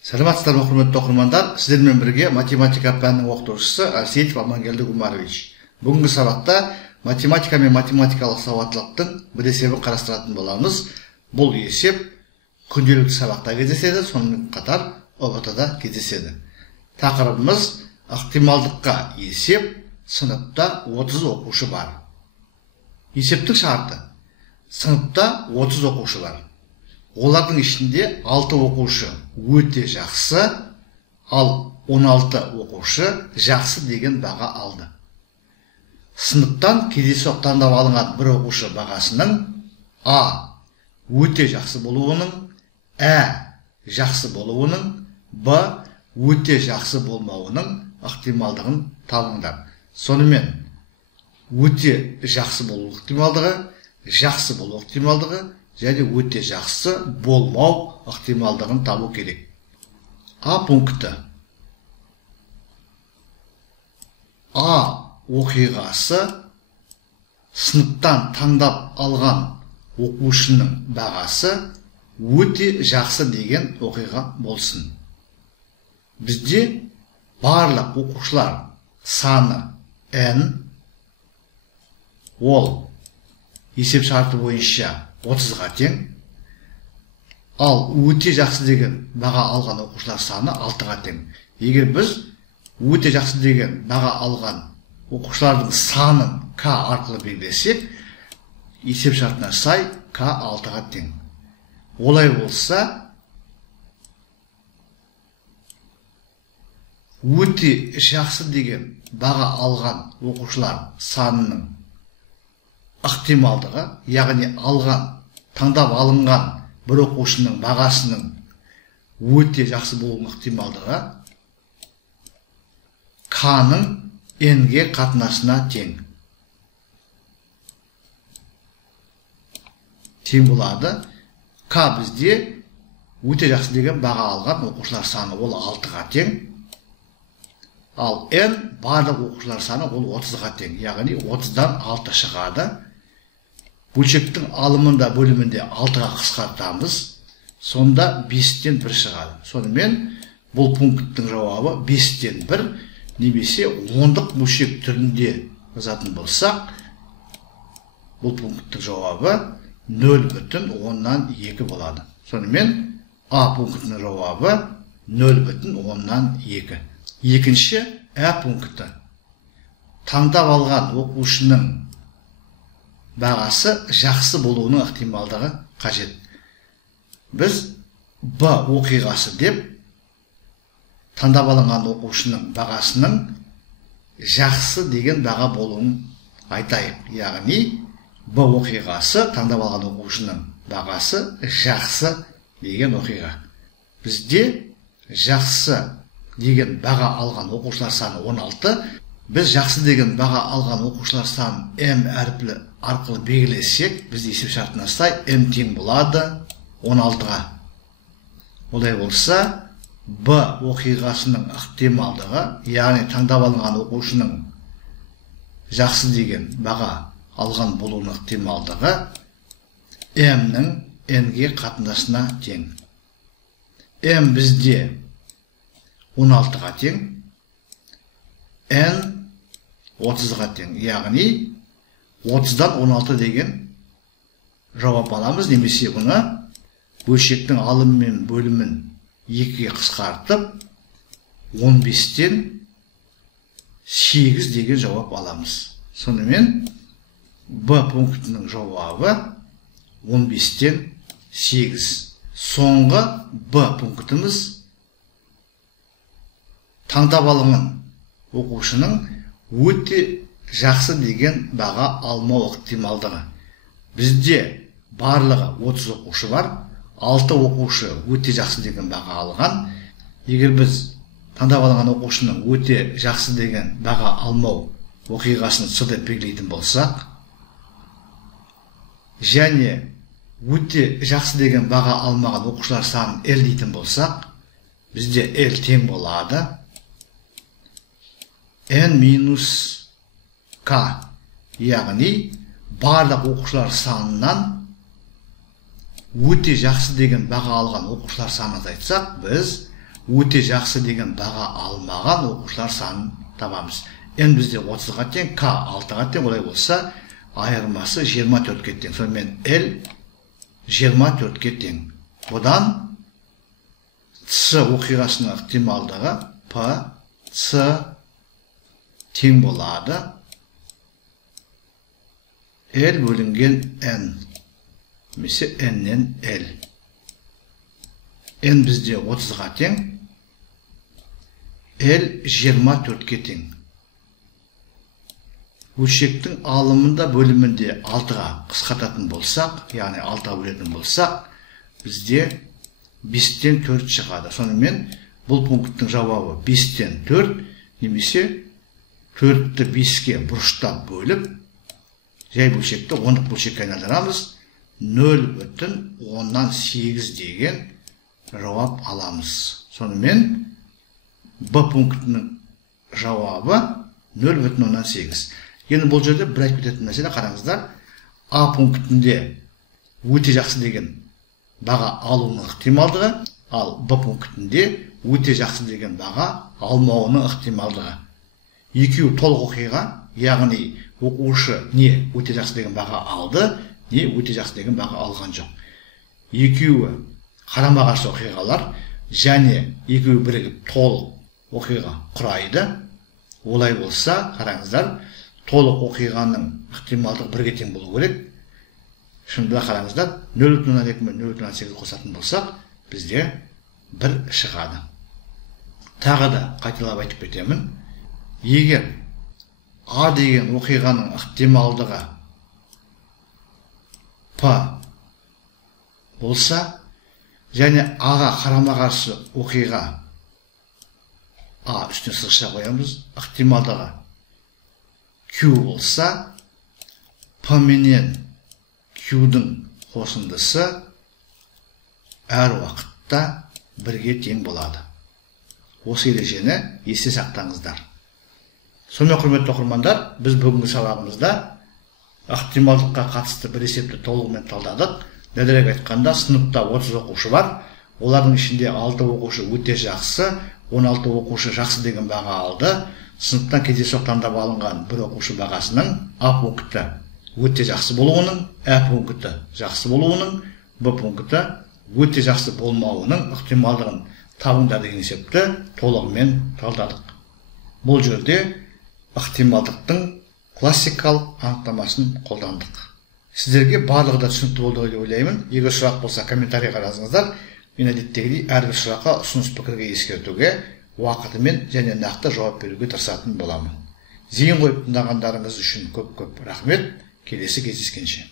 Саламатсыздар ма, құрметті оқырмандар. Сіздермен бірге математика пәнінің оқытушысы Арсейтов Амангелді Гумарович. Бүгінгі сабақта математика мен математикалық сауаттылықтың бір есебін қарастыратын боламыз. Бұл есеп күнделікті сабақта кездеседі, сонымен қатар ОБТ-да кездеседі. Тақырыбымыз ықтималдыққа есеп, сыныпта 30 оқушы бар. Есептің шарты: сыныпта 30 оқушы бар. Олардың ішінде 6 оқушы өте жақсы, ал 16 оқушы жақсы деген баға алды. Сыныптан кездейсоқ таңдап алынған бір оқушы бағасының А өте жақсы болуының, Ә жақсы болуының, Б өте жақсы болмауының ықтималдығын табыңдар. Сонымен өте жақсы болу ықтималдығы, жақсы болу ықтималдығы және өте жақсы болмау ықтималдығын табу керек. А пункті: А оқиғасы сыныптан таңдап алған оқушының бағасы өте жақсы деген оқиға болсын. Бізде барлық оқушылар саны n, ол есеп шарты бойынша 30-ға тең, ал өте жақсы деген баға алған оқушылар саны 6-ға тең. Егер біз өте жақсы деген баға алған оқушылардың санын k арқылы белгілесек, есеп шартына сай k 6-ға тең. Олай болса, өте жақсы деген баға алған оқушылар санының ықтималдығы, яғни таңдап алынған бір оқушының бағасының өте жақсы болуының ықтималдығы k-ның n-ге қатынасына тең болады. K бізде өте жақсы деген баға алған оқушылар саны, ол 6-ға тең, ал n барлық оқушылар саны, ол 30-ға тең, яғни 30-дан 6 шығады. Бөлшектің алымында бөлімінде 6-ға қысқартамыз, сонда 5-тен 1 шығады. Сонымен бұл пункттің жауабы 5-тен 1, немесе ондық бөлшек түрінде жазатын болсақ, бұл пункттің жауабы 0,2 болады. Сонымен А пунктінің жауабы 0,2. Екінші Ә пункті: таңдап алған оқушының бағасы жақсы болуының ықтималдығы қажет. Біз Б оқиғасы деп таңдап алынған оқушының бағасының жақсы деген баға болуын айтайық. Яғни Б оқиғасы таңдап алған оқушының бағасы жақсы деген оқиға. Бізде жақсы деген баға алған оқушылар саны 16. Біз жақсы деген баға алған оқушылар санын m әрпілі арқылы белгілесек, біз есеп шартына сай m тең болады 16-ға. Олай болса, Б оқиғасының ықтималдығы, яғни таңдап алынған оқушының жақсы деген баға алған болуының ықтималдығы m-ның n-ге қатынасына тең. m бізде 16-ға тең, n 30-ға тең, яғни 30-дан 16 деген жауап аламыз, немесе бұны бөлшектің алым мен бөлімін 2-ге қысқартып 15-тен 8 деген жауап аламыз. Сонымен Б пунктінің жауабы 15-тен 8. Соңғы Б пунктіміз: таңдап алынған оқушының өте жақсы деген баға алмау ықтималдығы. Бізде барлығы 30 оқушы бар, 6 оқушы өте жақсы деген баға алған. Егер біз таңдап алынған оқушының өте жақсы деген баға алмау оқиғасын С деп белгілейтін болсақ, және өте жақсы деген баға алмаған оқушылар санын L дейтін болсақ, бізде L тең болады n минус k, яғни барлық оқушылар санынан өте жақсы деген баға алған оқушылар санын айтсақ, біз өте жақсы деген баға алмаған оқушылар санын табамыз. N бізде 30-ға тең, K 6-ға тең, олай болса айырмасы 24-ке тең. Сонымен L 24-ке тең. Бұдан С оқиғасының ықтималдығы P С тең болады L бөлінген N. Немесе N-нен L. N бізде 30-ға тең, L 24-ке тең. Өлшектің алымында бөлімінде 6-ға қысқартатын болсақ, яғни 6-ға бөлетін болсақ, бізде 5-тен 4 шығады. Сонымен бұл пункттің жауабы 5-тен 4, немесе 4-ті 5-ке бұрыштап бөліп, жай бөлшекті 10-лық бөлшекке айналдырамыз, 0,8 деген жауап аламыз. Сонымен Б пунктінің жауабы 0,8. Енді бұл жерде бір айтып кететін мәселе, қараңыздар. А пунктінде өте жақсы деген баға алуының ықтималдығы, ал Б пунктінде өте жақсы деген баға алмауының ықтималдығы. Екеуі толық оқиға, яғни оқушы не өте жақсы деген баға алды, не өте жақсы деген баға алған жоқ. Екеуі қарама-қарсы оқиғалар, және екеуі бірігіп толық оқиға құрайды. Олай болса, қараңыздар, толық оқиғаның ықтималдығы бірге тең болу керек. Шынында қараңыздар, 0,2 мен 0,8 қосатын болсақ, бізде 1 шығады. Тағы да қайталап айтып кетемін. Егер А деген оқиғаның ықтималдығы P болса, және Аға қарама-қарсы оқиға А үстіне сызықша қоямыз, ықтималдығы Q болса, P менен Q-дің қосындысы әр уақытта бірге тең болады. Осы ережені есте сақтаңыздар. Сонымен құрметті оқырмандар, біз бүгінгі сабағымызда ықтималдыққа қатысты бір есепті толығымен талдадық. Дәлірек айтқанда, сыныпта 30 оқушы бар. Олардың ішінде 6 оқушы өте жақсы, 16 оқушы жақсы деген баға алды. Сыныптан кездейсоқ таңдап алынған бір оқушы бағасының А пункті өте жақсы болуының, Ә пункті жақсы болуының, Б пункті өте жақсы болмауының ықтималдығын табыңдар деген есепті толығымен талдадық. Бұл жерде ықтималдықтың классикалық анықтамасын қолдандық. Сіздерге барлығы да түсінікті болды деп ойлаймын. Егер сұрақ болса, комментарийға жазыңыздар. Мен әдеттегідей әрбір сұраққа ұсыныс пікірге ескертуге, уақытымен және нақты жауап беруге тырысатын боламын. Зейін қойып тыңдағандарыңыз үшін көп-көп рахмет. Келесі кездескенше.